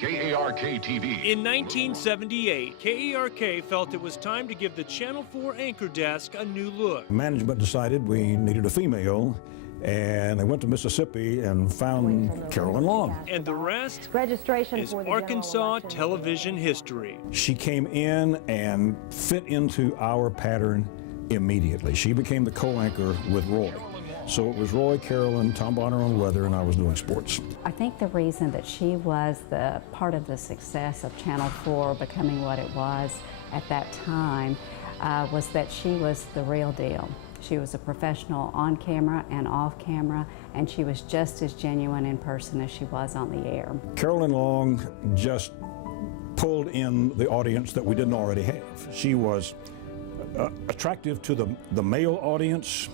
KARK-TV. In 1978, KARK felt it was time to give the Channel 4 anchor desk a new look. Management decided we needed a female, and they went to Mississippi and found Carolyn Long. And the rest is Arkansas television history. She came in and fit into our pattern immediately. She became the co-anchor with Roy. So it was Roy, Carolyn, Tom Bonner on weather, and I was doing sports. I think the reason that she was the part of the success of Channel 4 becoming what it was at that time was that she was the real deal. She was a professional on camera and off camera, and she was just as genuine in person as she was on the air. Carolyn Long just pulled in the audience that we didn't already have. She was attractive to the male audience,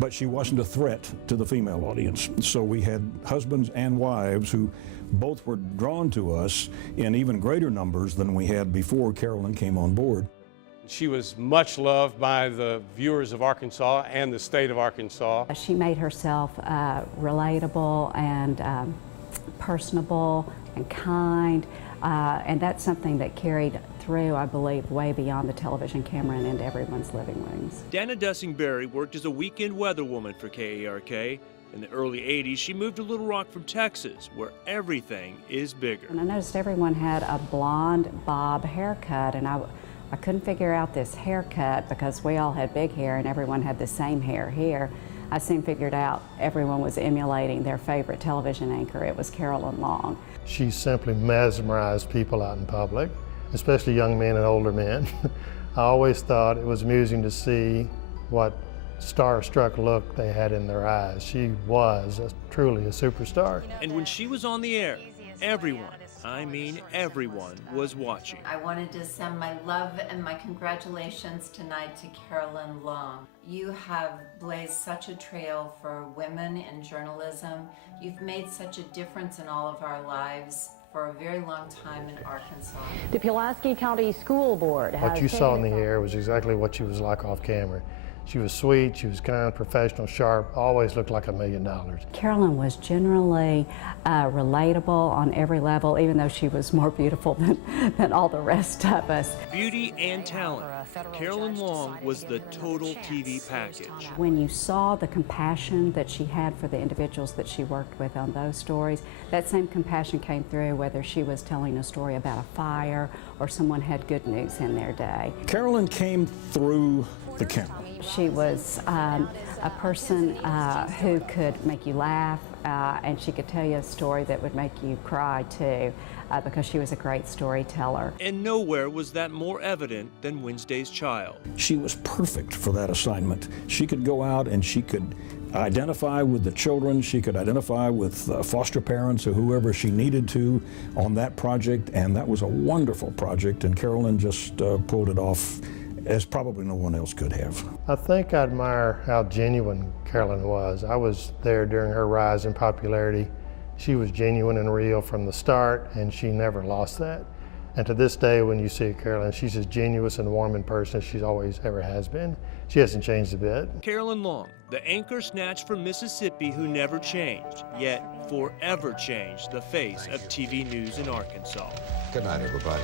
but she wasn't a threat to the female audience. So we had husbands and wives who both were drawn to us in even greater numbers than we had before Carolyn came on board. She was much loved by the viewers of Arkansas and the state of Arkansas. She made herself relatable and personable and kind, and that's something that carried through, I believe, way beyond the television camera and into everyone's living rooms. Dana Dussingberry worked as a weekend weatherwoman for KARK. In the early 80s, she moved to Little Rock from Texas, where everything is bigger. And I noticed everyone had a blonde bob haircut, and I couldn't figure out this haircut because we all had big hair and everyone had the same hair here. I soon figured out everyone was emulating their favorite television anchor. It was Carolyn Long. She simply mesmerized people out in public, especially young men and older men. I always thought it was amusing to see what starstruck look they had in their eyes. She was truly a superstar. And when she was on the air, everyone, I mean everyone, was watching. I wanted to send my love and my congratulations tonight to Carolyn Long. You have blazed such a trail for women in journalism. You've made such a difference in all of our lives for a very long time in Arkansas. The Pulaski County School Board has What you saw in the air was exactly what she was like off camera. She was sweet, she was kind, professional, sharp, always looked like $1 million. Carolyn was generally relatable on every level, even though she was more beautiful than all the rest of us. Beauty and talent. Carolyn Long was the total TV package. When you saw the compassion that she had for the individuals that she worked with on those stories, that same compassion came through whether she was telling a story about a fire or someone had good news in their day. Carolyn came through the camera. She was a person who could make you laugh, and she could tell you a story that would make you cry too, because she was a great storyteller. And nowhere was that more evident than Wednesday's Child. She was perfect for that assignment. She could go out and she could identify with the children, she could identify with foster parents or whoever she needed to on that project, and that was a wonderful project, and Carolyn just pulled it off as probably no one else could have. I think I admire how genuine Carolyn was. I was there during her rise in popularity. She was genuine and real from the start, and she never lost that. And to this day, when you see Carolyn, she's as genuine and warm in person as she's always ever has been. She hasn't changed a bit. Carolyn Long, the anchor snatched from Mississippi who never changed, yet forever changed the face of TV news in Arkansas. Good night, everybody.